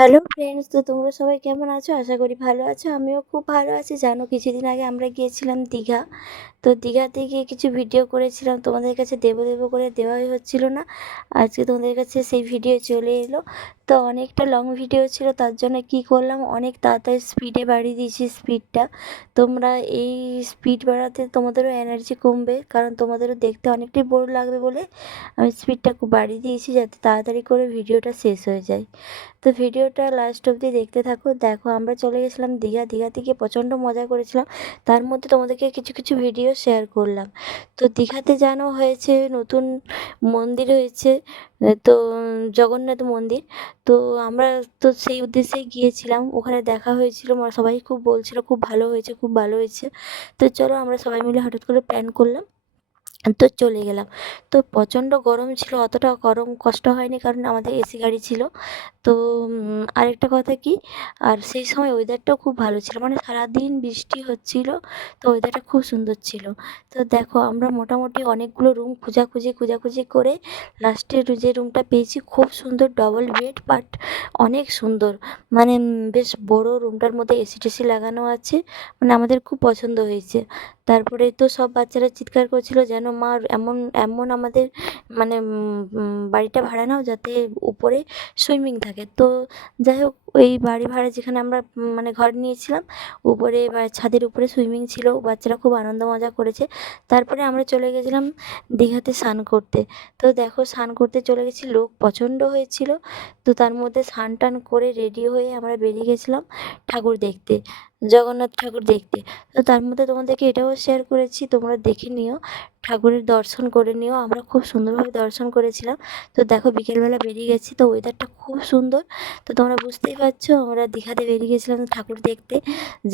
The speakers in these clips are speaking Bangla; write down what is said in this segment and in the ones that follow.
হ্যালো ফ্রেন্ডস তো তোমরা সবাই কেমন আছো? আশা করি ভালো আছো। আমিও খুব ভালো আছি। জানো, কিছুদিন আগে আমরা গিয়েছিলাম দীঘা। তো দীঘাতে গিয়ে কিছু ভিডিও করেছিলাম। তোমাদের কাছে দেব দেব করে দেওয়াই হচ্ছিল না। আজকে তোমাদের কাছে সেই ভিডিও চলে এলো। তো অনেকটা লং ভিডিও ছিল, তার জন্য কি করলাম, অনেক তাড়াতাড়ি স্পিডে বাড়িয়ে দিয়েছি স্পিডটা তোমরা এই স্পিড বাড়াতে তোমাদেরও এনার্জি কমবে, কারণ তোমাদেরও দেখতে অনেকটাই বোর লাগবে বলে আমি স্পিডটা খুব বাড়িয়ে দিয়েছি যাতে তাড়াতাড়ি করে ভিডিওটা শেষ হয়ে যায়। তো ভিডিওটা লাস্ট অবধি দেখতে থাকো। দেখো, আমরা চলে গেছিলাম দীঘা। দীঘা থেকে প্রচণ্ড মজা করেছিলাম। তার মধ্যে তোমাদেরকে কিছু কিছু ভিডিও শেয়ার করলাম। তো দীঘাতে জানো হয়েছে, নতুন মন্দির হয়েছে তো জগন্নাথ মন্দির। তো আমরা তো সেই উদ্দেশ্যেই গিয়েছিলাম, ওখানে দেখা হয়েছিল সবাই খুব বলছিল, খুব ভালো হয়েছে, খুব ভালো হয়েছে। তো চলো আমরা সবাই মিলে হঠাৎ করে প্ল্যান করলাম। তো চলে গেলাম। তো প্রচণ্ড গরম ছিল, অতটা গরম কষ্ট হয়নি কারণ আমাদের এসি গাড়ি ছিল। তো আরেকটা কথা কি, আর সেই সময় ওয়েদারটাও খুব ভালো ছিল মানে সারাদিন বৃষ্টি হচ্ছিল, তো ওয়েদারটা খুব সুন্দর ছিল। তো দেখো, আমরা মোটামুটি অনেকগুলো রুম খোঁজাখুঁজি খোঁজাখুঁজি করে লাস্টে যে রুমটা পেয়েছি, খুব সুন্দর ডবল বেড বাট অনেক সুন্দর। মানে বেশ বড় রুমটার মধ্যে এসি টেসি লাগানো আছে মানে আমাদের খুব পছন্দ হয়েছে। তারপরে তো সব বাচ্চারা চিৎকার করছিল যেন মা এমন এমন আমাদের মানে বাড়িটা ভাড়া নাও যাতে উপরে সুইমিং থাকে। তো যাই হোক ওই বাড়ি ভাড়া যেখানে আমরা মানে ঘর নিয়েছিলাম, উপরে ছাদের উপরে সুইমিং ছিল, বাচ্চারা খুব আনন্দ মজা করেছে। তারপরে আমরা চলে গেছিলাম দীঘাতে স্নান করতে। তো দেখো, স্নান করতে চলে গেছি, লোক প্রচণ্ড হয়েছিল। তো তার মধ্যে স্নান টান করে রেডি হয়ে আমরা বেরিয়ে গেছিলাম ঠাকুর দেখতে। জগন্নাথ ঠাকুর দেখতে। তো তার মধ্যে তোমাদেরকে এটাও শেয়ার করেছি, তোমরা দেখে নিও, ঠাকুরের দর্শন করে নিও। আমরা খুব সুন্দরভাবে দর্শন করেছিলাম। তো দেখো বিকেলবেলা বেরিয়ে গেছি, তো ওয়েদারটা খুব সুন্দর। তো তোমরা বুঝতেই পারছ, আমরা দীঘাতে বেরিয়ে গেছিলাম ঠাকুর দেখতে,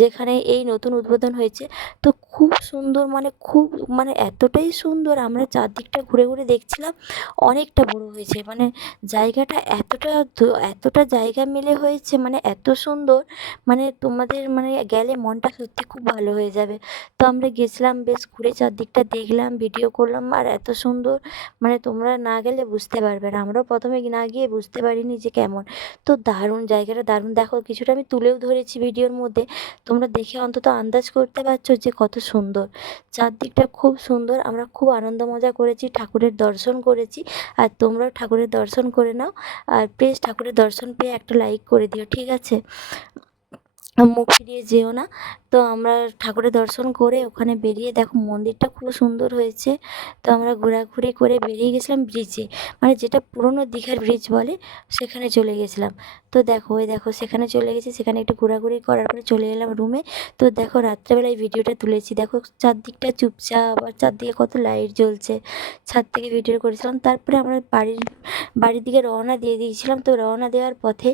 যেখানে এই নতুন উদ্বোধন হয়েছে। তো খুব সুন্দর মানে খুব মানে এতটাই সুন্দর, আমরা চারদিকটা ঘুরে ঘুরে দেখছিলাম, অনেকটা বড় হয়েছে। মানে জায়গাটা এতটা এতটা জায়গা মিলে হয়েছে মানে এত সুন্দর মানে তোমাদের মানে গেলে মনটা সত্যি খুব ভালো হয়ে যাবে। তো আমরা গেছিলাম বেশ ঘুরে চারদিকটা দেখলাম ভিডিও করলাম, আর এত সুন্দর মানে তোমরা না গেলে বুঝতে পারবে না। আমরাও প্রথমে না গিয়ে বুঝতে পারিনি যে কেমন। তো দারুণ জায়গাটা, দারুণ। দেখো, কিছুটা আমি তুলেও ধরেছি ভিডিওর মধ্যে। তোমরা দেখে অন্তত আন্দাজ করতে পারছ যে কত সুন্দর। চারদিকটা খুব সুন্দর, আমরা খুব আনন্দ মজা করেছি, ঠাকুরের দর্শন করেছি। আর তোমরাও ঠাকুরের দর্শন করে নাও, আর প্লিজ ঠাকুরের দর্শন পেয়ে একটা লাইক করে দিও, ঠিক আছে? মুখ ফিরিয়ে যেও না। তো আমরা ঠাকুরের দর্শন করে ওখানে বেরিয়ে দেখো মন্দিরটা খুব সুন্দর হয়েছে। তো আমরা ঘোরাঘুরি করে বেরিয়ে গেছিলাম ব্রিজে মানে যেটা পুরনো দীঘার ব্রিজ বলে, সেখানে চলে গেছিলাম। তো দেখো, ওই দেখো, সেখানে চলে গেছি, সেখানে একটু ঘোরাঘুরি করার পরে চলে এলাম রুমে তো দেখো, রাত্রেবেলায় ভিডিওটা তুলেছি। দেখো, চারদিকটা চুপচাপ, আর চারদিকে কত লাইট জ্বলছে। ছাদ থেকে ভিডিও করেছিলাম। তারপরে আমরা বাড়ির বাড়ির দিকে রওনা দিয়ে দিয়েছিলাম। তো রওনা দেওয়ার পথে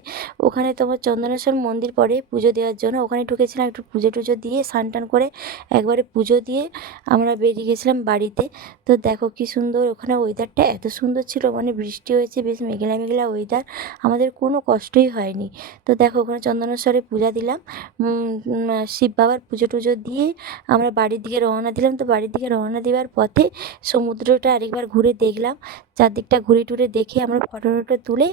ওখানে তোমার চন্দনেশ্বর মন্দির পরে পুজো দেওয়ার জন্য। ওখানে ঢুকেছিলাম, একটু পুজো টুজো দিয়ে, স্নান টান করে একবারে পুজো দিয়ে আমরা বেরিয়ে গেছিলাম বাড়িতে। তো দেখো কী সুন্দর ওখানে ওয়েদারটা এত সুন্দর ছিল মানে বৃষ্টি হয়েছে, বেশ মেঘলা মেঘলা ওয়েদার আমাদের কোনো কষ্টই হয়নি। তো দেখো ওখানে চন্দনেশ্বরে পূজা দিলাম শিব বাবার পুজো টুজো দিয়ে আমরা বাড়ির দিকে রওনা দিলাম। তো বাড়ির দিকে রওনা দেওয়ার পথে সমুদ্রটা আরেকবার ঘুরে দেখলাম। চারদিকটা ঘুরে টুরে দেখে আমরা ফটো টটো তুলে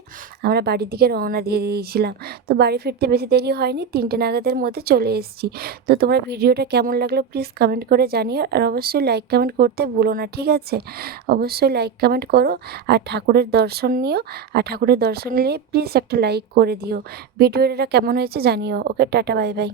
আমরা বাড়ির দিকে রওনা দিয়ে দিয়েছিলাম। তো বাড়ি ফিরতে বেশি দেরি হয়নি, তিনটে নাগাদের মধ্যে চলে এসেছি। তো তোমরা ভিডিওটা কেমন লাগল প্লিজ কমেন্ট করে জানিও আর অবশ্যই লাইক কমেন্ট করতে ভুলো না, ঠিক আছে? অবশ্যই লাইক কমেন্ট করো আর ঠাকুরের দর্শন নিও আর ঠাকুরের দর্শন নিয়ে প্লিজ একটা লাইক করে দিও। ভিডিওটা কেমন হয়েছে জানিও। ওকে টাটা বাই বাই